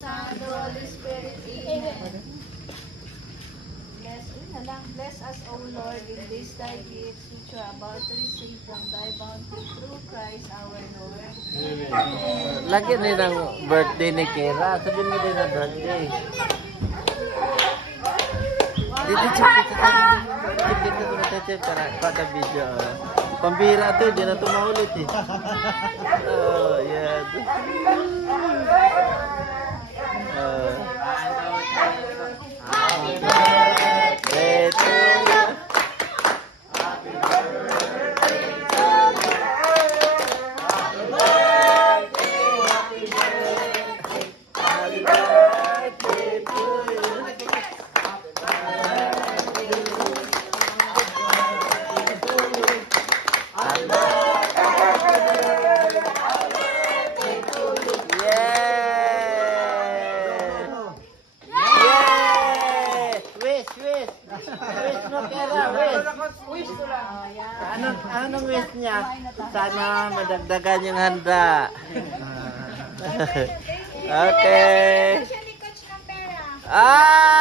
Son, the Holy Spirit. Amen. Bless us, O Lord, in these thy gifts which you are about to receive from thy bounty through Christ our Lord. Amen. Lagyan din ang birthday ni Kira. Sabihin mo din ang birthday. Dito para video. Pambira to, di na tumaulit eh. Oh, yeah. Anong wish niya? Sana madagdagan yung handa. Okay. Ah!